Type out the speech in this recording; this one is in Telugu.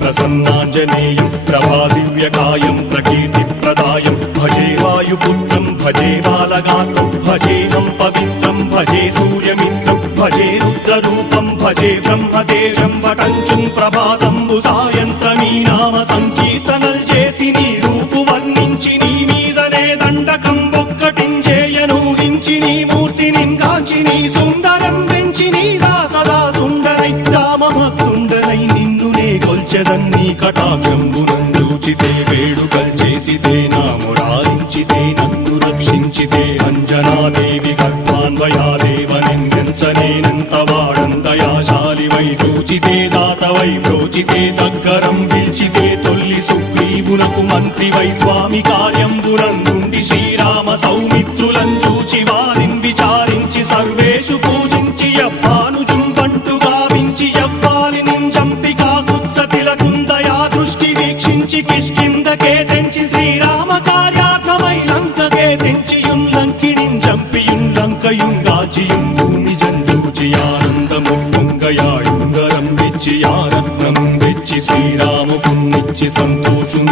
ప్రసన్నాంజనేయం ప్రభాదివ్యకాయం ప్రకీర్తిప్రదాయం భజే వాయుపుత్రం భజే బాలగాత్రం భజేహం పవిత్రం భజే సూర్యమిత్రం భజే రుద్రరూపం భజే బ్రహ్మదేవం వటంచుం ప్రభాతంబు సాయంత్రమీ నామ సంకీర్తనల్ చేసి నీ రూపు వర్ణించి నీ మీదనే దండకం ఒక్కటించేయనూహించి నీ మూర్తిని గాంచి నీ సుందరం పెంచి నీదా సదా సుందరై రామభక్తుండనై నిన్నునే కొల్చెదన్నీ కటాక్షంబునందూచితే వేడుకల్ చేసితే నా మురారించితే నన్ను రక్షించితే అంజనాదేవి గర్భాన్వయాదేవనిందించనేనంత వాడందయాశాలివై చూచితే దాతవై బ్రోచితే దగ్గరం పిల్చితే తొల్లి సుగ్రీవునకు మంత్రివై స్వామి కార్యంబునందుండి శ్రీరామ సౌమిత్రులం చూచి వారిని విచారించి సర్వేషు పూజించి యవ్వానుజుంబంటు గావించి యవ్వాలిని చంపికా కుత్సతిలకుందయా దృష్టి వీక్షించి కిష్కిందకే తెంచి శ్రీరామ కార్యార్థమై లంకకే తెంచియుం లంకిణిం చంపియుం లంకయుం గాచియుం భూమి జందూచి ఆనందము పొంగయాయుంగరం వెచ్చి ఆరత్నం వెచ్చి శ్రీరాముకున్నిచ్చి సంతోషుం